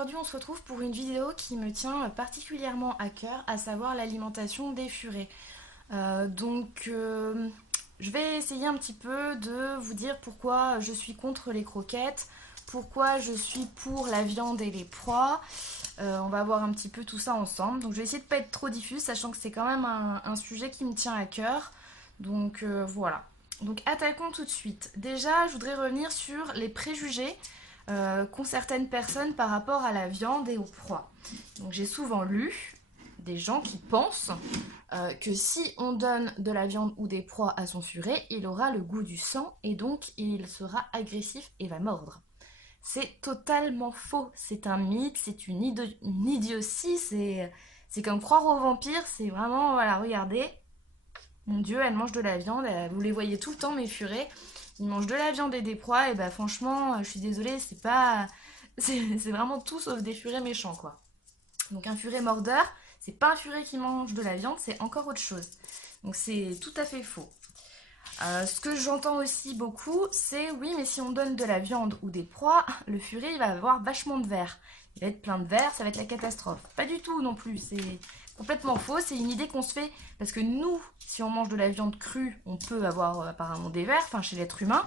aujourd'hui on se retrouve pour une vidéo qui me tient particulièrement à cœur, à savoir l'alimentation des furets. Je vais essayer un petit peu de vous dire pourquoi je suis contre les croquettes, pourquoi je suis pour la viande et les proies. On va voir un petit peu tout ça ensemble. Donc je vais essayer de ne pas être trop diffuse, sachant que c'est quand même un sujet qui me tient à cœur. Voilà. Donc attaquons tout de suite. Déjà, je voudrais revenir sur les préjugés qu'ont certaines personnes par rapport à la viande et aux proies. Donc j'ai souvent lu des gens qui pensent que si on donne de la viande ou des proies à son furet, il aura le goût du sang et donc il sera agressif et va mordre. C'est totalement faux, c'est un mythe, c'est une idiotie, c'est comme croire aux vampires, c'est vraiment, voilà, regardez, mon Dieu, elle mange de la viande, vous les voyez tout le temps mes furets, ils mangent de la viande et des proies, et bah franchement, je suis désolée, c'est pas... C'est vraiment tout sauf des furets méchants, quoi. Donc un furet mordeur, c'est pas un furet qui mange de la viande, c'est encore autre chose. Donc c'est tout à fait faux. Ce que j'entends aussi beaucoup, c'est oui, mais si on donne de la viande ou des proies, le furet il va avoir vachement de verre. Il va être plein de verre, ça va être la catastrophe. Pas du tout non plus, c'est complètement faux. C'est une idée qu'on se fait parce que nous, si on mange de la viande crue, on peut avoir apparemment des vers, enfin chez l'être humain.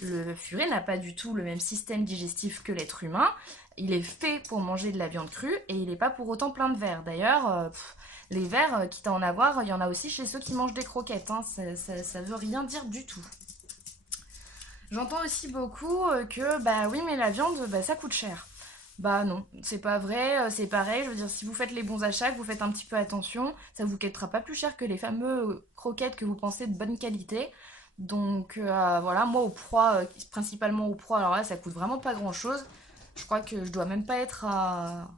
Le furet n'a pas du tout le même système digestif que l'être humain. Il est fait pour manger de la viande crue et il n'est pas pour autant plein de vers. D'ailleurs, les vers, quitte à en avoir, il y en a aussi chez ceux qui mangent des croquettes. Hein. Ça veut rien dire du tout. J'entends aussi beaucoup que, bah oui, mais la viande, bah, ça coûte cher. Bah non, c'est pas vrai, c'est pareil, je veux dire, si vous faites les bons achats, que vous faites un petit peu attention, ça vous coûtera pas plus cher que les fameux croquettes que vous pensez de bonne qualité. Voilà, moi aux proies, principalement aux proies, alors là ça coûte vraiment pas grand chose. Je crois que je dois même pas être à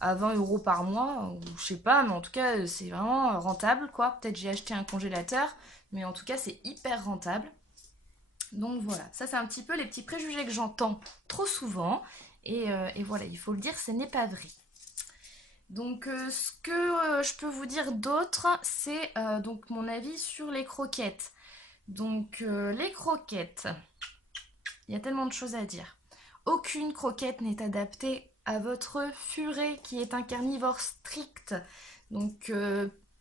20 € par mois, ou je sais pas, mais en tout cas c'est vraiment rentable quoi. Peut-être j'ai acheté un congélateur, mais en tout cas c'est hyper rentable. Donc voilà, ça c'est un petit peu les petits préjugés que j'entends trop souvent. Et voilà, il faut le dire, ce n'est pas vrai. Ce que je peux vous dire d'autre, c'est donc mon avis sur les croquettes. Les croquettes, il y a tellement de choses à dire. Aucune croquette n'est adaptée à votre furet qui est un carnivore strict. Donc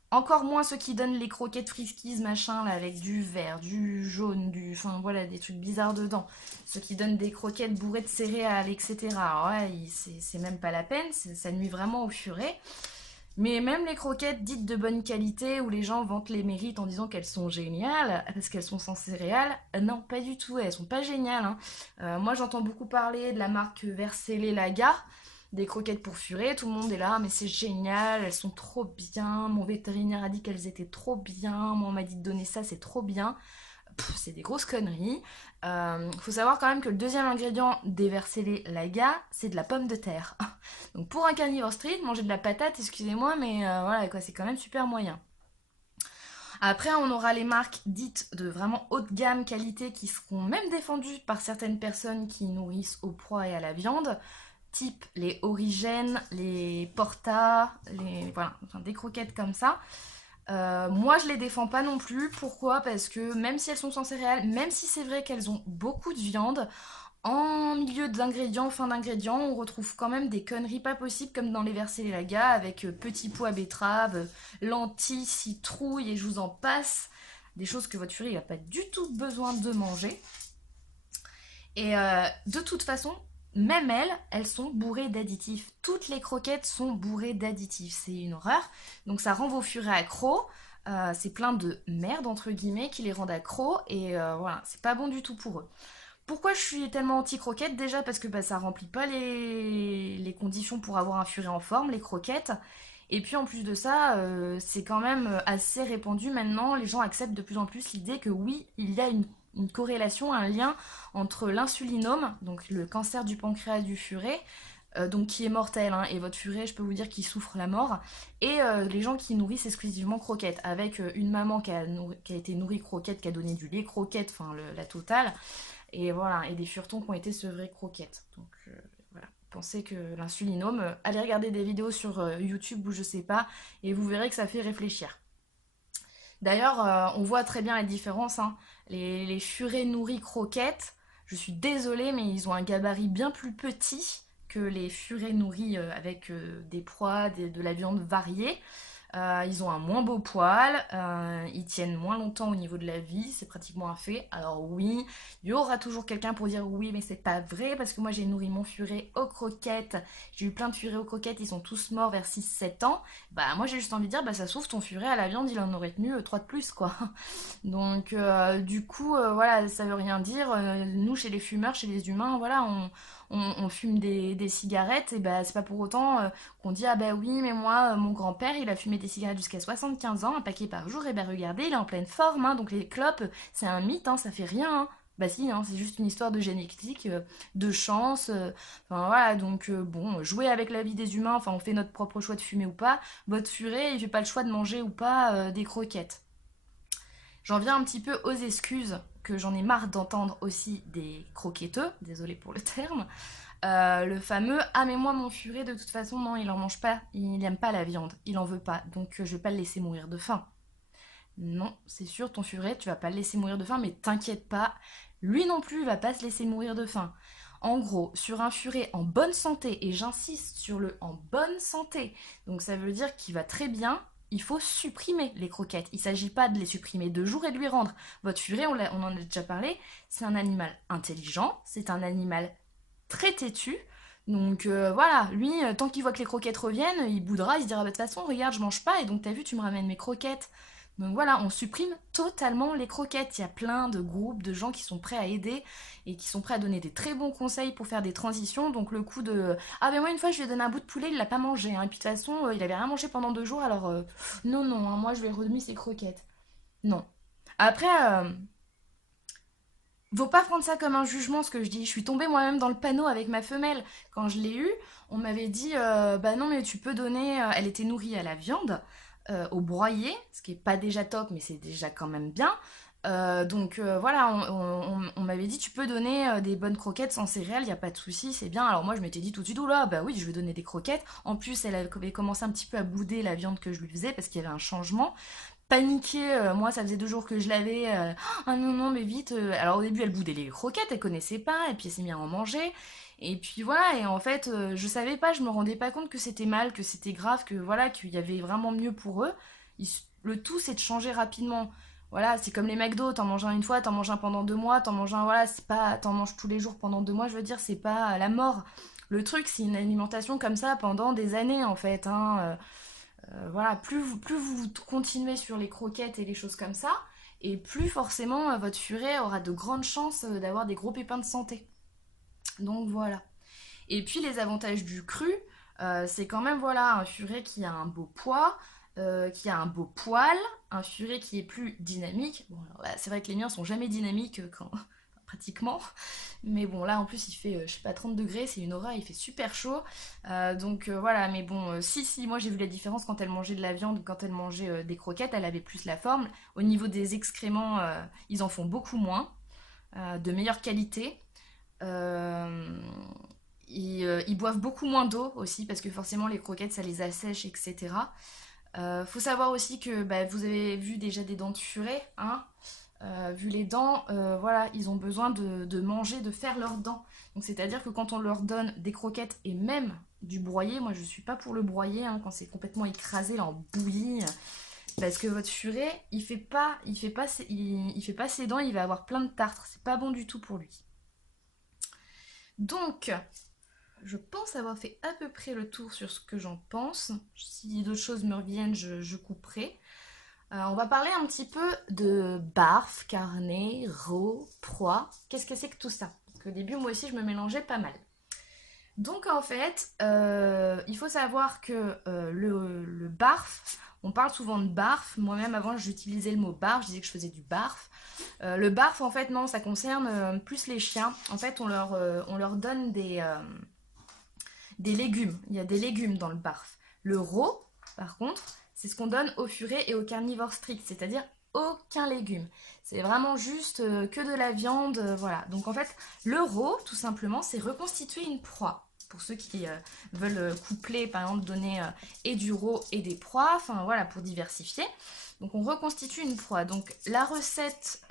encore moins ceux qui donnent les croquettes friskies machin là avec du vert, du jaune, enfin voilà des trucs bizarres dedans. Ceux qui donnent des croquettes bourrées de céréales, etc. Alors ouais, c'est même pas la peine, ça nuit vraiment au furet. Mais même les croquettes dites de bonne qualité, où les gens vantent les mérites en disant qu'elles sont géniales, parce qu'elles sont sans céréales, non, pas du tout, elles sont pas géniales. Hein. Moi, j'entends beaucoup parler de la marque Vercellé Laga, des croquettes pour furet, tout le monde est là, mais c'est génial, elles sont trop bien, mon vétérinaire a dit qu'elles étaient trop bien, moi on m'a dit de donner ça, c'est trop bien. C'est des grosses conneries. Faut savoir quand même que le deuxième ingrédient des Vercellé Laga, c'est de la pomme de terre. Donc pour un carnivore street, manger de la patate, excusez-moi, mais voilà quoi, c'est quand même super moyen. Après, on aura les marques dites de vraiment haute gamme, qualité, qui seront même défendues par certaines personnes qui nourrissent aux proies et à la viande, type les Origènes, les Porta, enfin, des croquettes comme ça. Moi, je les défends pas non plus. Pourquoi? Parce que même si elles sont sans céréales, même si c'est vrai qu'elles ont beaucoup de viande, en milieu d'ingrédients, fin d'ingrédients, on retrouve quand même des conneries pas possibles comme dans les Vercellé Laga avec petits pois betterave, lentilles, citrouilles et je vous en passe. Des choses que votre furet n'a pas du tout besoin de manger. De toute façon, même elles sont bourrées d'additifs. Toutes les croquettes sont bourrées d'additifs. C'est une horreur. Donc ça rend vos furets accros. C'est plein de merde, entre guillemets, qui les rendent accros. Voilà, c'est pas bon du tout pour eux. Pourquoi je suis tellement anti-croquettes? Déjà parce que ça remplit pas les conditions pour avoir un furet en forme, les croquettes. Et puis en plus de ça, c'est quand même assez répandu maintenant. Les gens acceptent de plus en plus l'idée que oui, il y a une corrélation, un lien entre l'insulinome, donc le cancer du pancréas du furet, donc qui est mortel, hein, et votre furet, je peux vous dire qu'il souffre la mort, et les gens qui nourrissent exclusivement croquettes, avec une maman qui a été nourrie croquette, qui a donné du lait croquette, enfin la totale, et voilà, et des furetons qui ont été sevrés croquettes. Voilà, pensez que l'insulinome, allez regarder des vidéos sur YouTube ou je sais pas, et vous verrez que ça fait réfléchir. D'ailleurs, on voit très bien la différence. Hein. Les furets nourris croquettes, je suis désolée, mais ils ont un gabarit bien plus petit que les furets nourris avec des proies, de la viande variée, ils ont un moins beau poil, ils tiennent moins longtemps au niveau de la vie, c'est pratiquement un fait. Alors oui, il y aura toujours quelqu'un pour dire oui, mais c'est pas vrai, parce que moi j'ai nourri mon furet aux croquettes, j'ai eu plein de furets aux croquettes, ils sont tous morts vers 6-7 ans. Bah moi j'ai juste envie de dire, bah ça se trouve ton furet à la viande, il en aurait tenu 3 de plus, quoi. Donc du coup, voilà, ça veut rien dire. Nous, chez les fumeurs, chez les humains, voilà, on fume des cigarettes, et bah c'est pas pour autant qu'on dit ah bah oui, mais moi, mon grand-père, il a fumé des cigarettes jusqu'à 75 ans, un paquet par jour, et bah regardez, il est en pleine forme, hein, donc les clopes, c'est un mythe, hein, ça fait rien, hein. Bah si, hein, c'est juste une histoire de génétique, de chance, enfin voilà, donc bon, jouer avec la vie des humains, enfin on fait notre propre choix de fumer ou pas, votre furet, il fait pas le choix de manger ou pas des croquettes. J'en viens un petit peu aux excuses que j'en ai marre d'entendre aussi des croquetteux, désolé pour le terme. Le fameux ah mais moi mon furet de toute façon non il en mange pas, il aime pas la viande, il en veut pas, donc je vais pas le laisser mourir de faim. Non, c'est sûr ton furet tu vas pas le laisser mourir de faim, mais t'inquiète pas, lui non plus il va pas se laisser mourir de faim. En gros, sur un furet en bonne santé, et j'insiste sur le en bonne santé, donc ça veut dire qu'il va très bien, il faut supprimer les croquettes. Il ne s'agit pas de les supprimer 2 jours et de lui rendre. Votre furet, on en a déjà parlé, c'est un animal intelligent, c'est un animal très têtu. Donc voilà, lui, tant qu'il voit que les croquettes reviennent, il boudra, il se dira bah, de toute façon, regarde, je mange pas, et donc t'as vu, tu me ramènes mes croquettes. Donc voilà, on supprime totalement les croquettes. Il y a plein de groupes de gens qui sont prêts à aider et qui sont prêts à donner des très bons conseils pour faire des transitions. Donc le coup de ah ben moi une fois je lui ai donné un bout de poulet, il l'a pas mangé, hein. Et puis de toute façon il avait rien mangé pendant 2 jours, alors non non, hein, moi je lui ai remis ses croquettes. Non. Après, faut pas prendre ça comme un jugement ce que je dis. Je suis tombée moi-même dans le panneau avec ma femelle. Quand je l'ai eue, on m'avait dit bah non mais tu peux donner. Elle était nourrie à la viande, au broyé, ce qui est pas déjà top, mais c'est déjà quand même bien. Donc voilà, on m'avait dit tu peux donner des bonnes croquettes sans céréales, il y a pas de souci, c'est bien. Alors moi je m'étais dit tout de suite, oula, bah oui, je vais donner des croquettes. En plus, elle avait commencé un petit peu à bouder la viande que je lui faisais parce qu'il y avait un changement. Paniquée, moi ça faisait 2 jours que je l'avais, ah non non mais vite, alors au début elle boudait les croquettes, elle connaissait pas, et puis elle s'est mise à en manger, et puis voilà, et en fait je savais pas, je me rendais pas compte que c'était mal, que c'était grave, que voilà, qu'il y avait vraiment mieux pour eux. Le tout c'est de changer rapidement. Voilà, c'est comme les McDo, t'en manges un une fois, t'en manges un pendant 2 mois, t'en manges un, voilà, c'est pas, t'en manges tous les jours pendant 2 mois, je veux dire, c'est pas la mort. Le truc, c'est une alimentation comme ça pendant des années en fait, hein. Voilà, plus vous continuez sur les croquettes et les choses comme ça, et plus forcément votre furet aura de grandes chances d'avoir des gros pépins de santé. Donc voilà. Et puis les avantages du cru, c'est quand même voilà un furet qui a un beau poids, qui a un beau poil, un furet qui est plus dynamique. Bon, alors là, c'est vrai que les miens sont jamais dynamiques quand pratiquement. Mais bon, là en plus il fait, je sais pas, 30 degrés, c'est une aura, il fait super chaud. Donc voilà, mais bon, si, moi j'ai vu la différence quand elle mangeait de la viande, quand elle mangeait des croquettes, elle avait plus la forme. Au niveau des excréments, ils en font beaucoup moins, de meilleure qualité. Euh, ils boivent beaucoup moins d'eau aussi, parce que forcément les croquettes ça les assèche, etc. Faut savoir aussi que bah, vous avez vu déjà des dents de furet, hein. Vu les dents, voilà, ils ont besoin de manger, de faire leurs dents. Donc c'est-à-dire que quand on leur donne des croquettes et même du broyé, moi je suis pas pour le broyé, hein, quand c'est complètement écrasé là en bouillie, parce que votre furet, il fait pas ses dents, il va avoir plein de tartre. C'est pas bon du tout pour lui. Donc, je pense avoir fait à peu près le tour sur ce que j'en pense. Si d'autres choses me reviennent, je couperai. On va parler un petit peu de barf, carnet, rot, proie. Qu'est-ce que c'est que tout ça? Parce qu'au début, moi aussi, je me mélangeais pas mal. Donc en fait, il faut savoir que le barf, on parle souvent de barf. Moi-même, avant, j'utilisais le mot barf, je disais que je faisais du barf. Le barf, en fait, non, ça concerne plus les chiens. En fait, on leur donne des légumes. Il y a des légumes dans le barf. Le rot, par contre, c'est ce qu'on donne aux furets et aux carnivores stricts, c'est-à-dire aucun légume. C'est vraiment juste que de la viande, voilà. Donc en fait, le rot, tout simplement, c'est reconstituer une proie. Pour ceux qui veulent coupler, par exemple, donner et du rot et des proies, enfin voilà, pour diversifier. Donc on reconstitue une proie. Donc la recette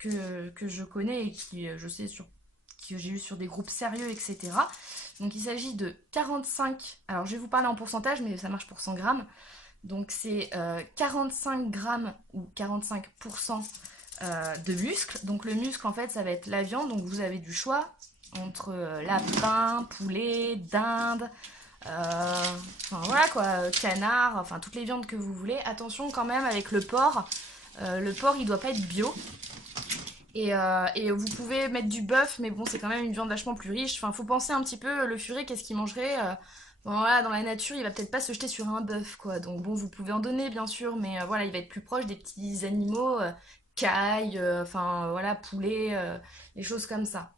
que je connais et qui, je sais, que j'ai eu sur des groupes sérieux, etc. Donc il s'agit de 45, alors je vais vous parler en pourcentage, mais ça marche pour 100 grammes. Donc c'est 45 grammes ou 45% de muscle. Donc le muscle, en fait, ça va être la viande. Donc vous avez du choix entre lapin, poulet, dinde, enfin voilà quoi, canard, enfin toutes les viandes que vous voulez. Attention quand même avec le porc. Le porc, il doit pas être bio. Et vous pouvez mettre du bœuf, mais bon, c'est quand même une viande vachement plus riche. Enfin, faut penser un petit peu, le furet, qu'est-ce qu'il mangerait bon, voilà, dans la nature, il va peut-être pas se jeter sur un bœuf, quoi. Donc bon, vous pouvez en donner, bien sûr, mais voilà, il va être plus proche des petits animaux, cailles, enfin voilà, poulet, des choses comme ça.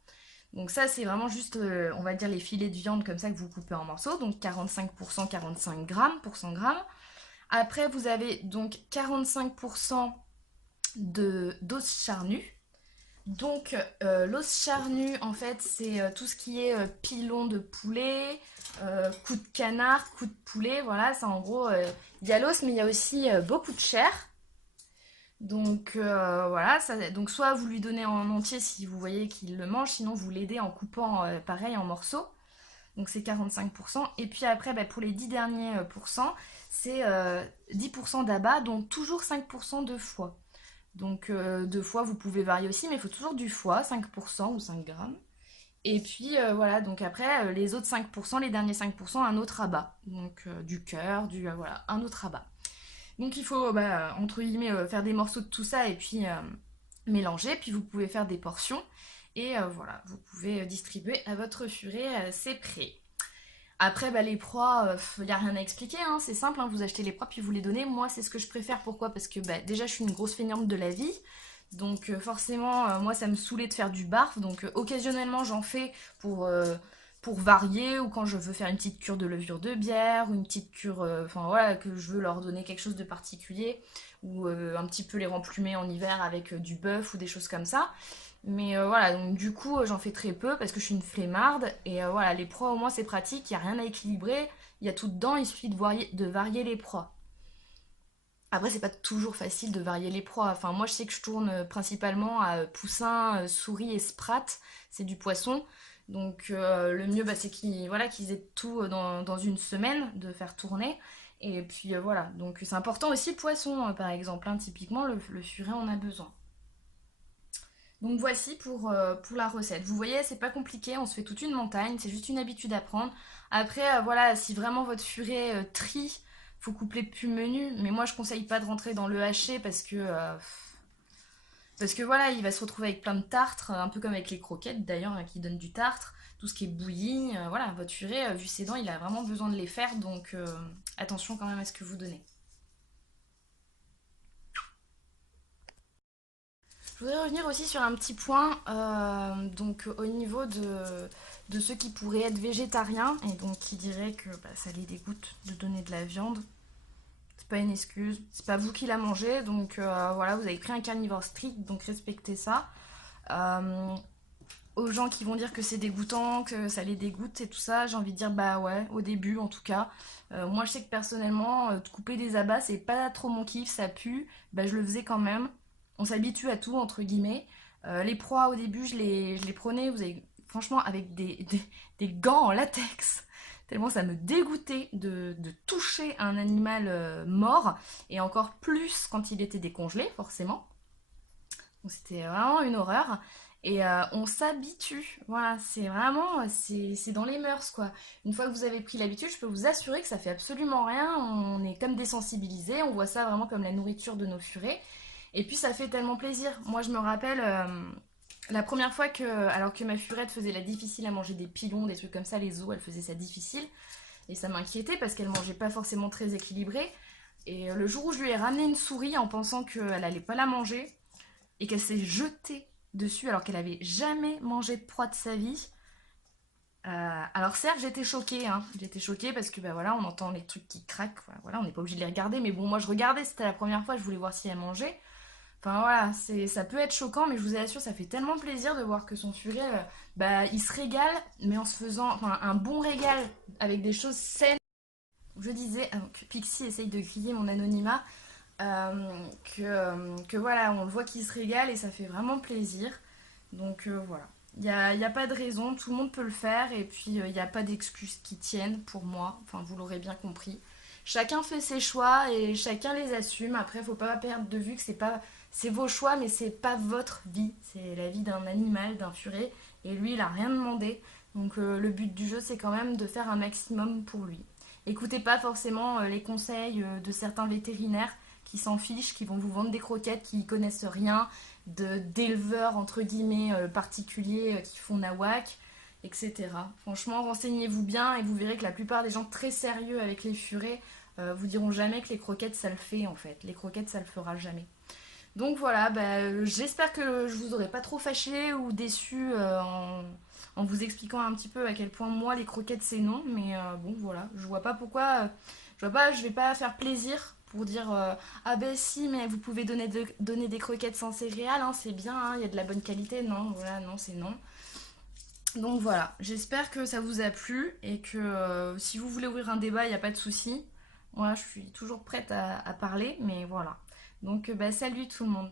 Donc ça, c'est vraiment juste, on va dire, les filets de viande comme ça que vous coupez en morceaux. Donc 45%, 45 grammes pour 100 grammes. Après, vous avez donc 45% d'os charnu. Donc l'os charnu, en fait, c'est tout ce qui est pilon de poulet, cou de canard, cou de poulet, voilà, ça en gros, il y a l'os, mais il y a aussi beaucoup de chair. Donc voilà, ça, donc soit vous lui donnez en entier si vous voyez qu'il le mange, sinon vous l'aidez en coupant pareil en morceaux. Donc c'est 45%. Et puis après, bah, pour les 10 derniers pourcents, c'est 10% d'abat, donc toujours 5% de foie. Donc de foie, vous pouvez varier aussi, mais il faut toujours du foie, 5% ou 5 grammes. Et puis voilà, donc après, les autres 5%, les derniers 5%, un autre abat. Donc du cœur, voilà, un autre abat. Donc il faut, bah, entre guillemets, faire des morceaux de tout ça et puis mélanger. Puis vous pouvez faire des portions. Et voilà, vous pouvez distribuer à votre furet, c'est prêt. Après, bah, les proies, il n'y a rien à expliquer, hein, c'est simple, hein, vous achetez les proies puis vous les donnez. Moi, c'est ce que je préfère. Pourquoi? Parce que bah, déjà, je suis une grosse feignante de la vie. Donc forcément, moi, ça me saoulait de faire du barf. Donc occasionnellement, j'en fais pour varier ou quand je veux faire une petite cure de levure de bière ou une petite cure, enfin voilà, que je veux leur donner quelque chose de particulier ou un petit peu les remplumer en hiver avec du bœuf ou des choses comme ça. Mais voilà, donc du coup, j'en fais très peu parce que je suis une flemmarde. Et voilà, les proies, au moins, c'est pratique, il n'y a rien à équilibrer. Il y a tout dedans, il suffit de varier les proies. Après, c'est pas toujours facile de varier les proies. Enfin, moi, je sais que je tourne principalement à poussin, souris et sprat. C'est du poisson. Donc, le mieux, bah, c'est qu'ils voilà, qu'ils aient tout dans une semaine de faire tourner. Et puis, voilà. Donc, c'est important aussi, poisson, par exemple, hein. Typiquement, le furet en a besoin. Donc voici pour la recette. Vous voyez, c'est pas compliqué, on se fait toute une montagne, c'est juste une habitude à prendre. Après, voilà, si vraiment votre furet trie, faut coupler plus menu. Mais moi, je conseille pas de rentrer dans le haché parce que voilà, il va se retrouver avec plein de tartre, un peu comme avec les croquettes d'ailleurs, hein, qui donnent du tartre, tout ce qui est bouilli. Voilà, votre furet, vu ses dents, il a vraiment besoin de les faire, donc attention quand même à ce que vous donnez. Je voudrais revenir aussi sur un petit point, donc au niveau de ceux qui pourraient être végétariens et donc qui diraient que bah, ça les dégoûte de donner de la viande. C'est pas une excuse, c'est pas vous qui la mangez, donc voilà, vous avez pris un carnivore strict, donc respectez ça. Euh, Aux gens qui vont dire que c'est dégoûtant, que ça les dégoûte et tout ça, j'ai envie de dire bah ouais, au début en tout cas. Moi je sais que personnellement, couper des abats c'est pas trop mon kiff, ça pue, bah je le faisais quand même. On s'habitue à tout entre guillemets. Les proies au début je les prenais, vous avez, franchement avec des gants en latex. Tellement ça me dégoûtait de toucher un animal mort, et encore plus quand il était décongelé, forcément. Donc c'était vraiment une horreur. Et on s'habitue, voilà, c'est vraiment, c'est dans les mœurs quoi. Une fois que vous avez pris l'habitude, je peux vous assurer que ça fait absolument rien, on est comme désensibilisé, on voit ça vraiment comme la nourriture de nos furets. Et puis ça fait tellement plaisir. Moi je me rappelle la première fois que, alors que ma furette faisait la difficile à manger des pilons, des trucs comme ça, les os, elle faisait ça difficile. Et ça m'inquiétait parce qu'elle mangeait pas forcément très équilibré. Et le jour où je lui ai ramené une souris en pensant qu'elle allait pas la manger, et qu'elle s'est jetée dessus alors qu'elle avait jamais mangé de proie de sa vie. Alors certes j'étais choquée, hein. J'étais choquée parce que bah voilà, on entend les trucs qui craquent, voilà, on n'est pas obligé de les regarder, mais bon moi je regardais, c'était la première fois, je voulais voir si elle mangeait. Enfin voilà, ça peut être choquant, mais je vous assure, ça fait tellement plaisir de voir que son furet, bah il se régale, mais en se faisant, enfin un bon régal avec des choses saines. Je disais, que Pixie essaye de griller mon anonymat, que voilà, on le voit qu'il se régale et ça fait vraiment plaisir. Donc voilà. y a pas de raison, tout le monde peut le faire et puis il n'y a pas d'excuses qui tiennent pour moi, enfin vous l'aurez bien compris. Chacun fait ses choix et chacun les assume. Après, faut pas perdre de vue que c'est vos choix, mais c'est pas votre vie. C'est la vie d'un animal, d'un furet, et lui, il a rien demandé. Donc le but du jeu, c'est quand même de faire un maximum pour lui. Écoutez pas forcément les conseils de certains vétérinaires qui s'en fichent, qui vont vous vendre des croquettes, qui connaissent rien, d'éleveurs entre guillemets particuliers qui font nawak, etc. Franchement, renseignez-vous bien et vous verrez que la plupart des gens très sérieux avec les furets vous diront jamais que les croquettes ça le fait en fait. Les croquettes ça le fera jamais. Donc voilà, j'espère que je vous aurai pas trop fâché ou déçu en vous expliquant un petit peu à quel point moi les croquettes c'est non, mais bon voilà, je vois pas pourquoi, je vais pas faire plaisir pour dire ah ben si mais vous pouvez donner des croquettes sans céréales, hein, c'est bien, hein, il y a de la bonne qualité, non, voilà, non c'est non. Donc voilà, j'espère que ça vous a plu et que si vous voulez ouvrir un débat, il n'y a pas de souci. Moi, je suis toujours prête à parler, mais voilà. Donc, salut tout le monde.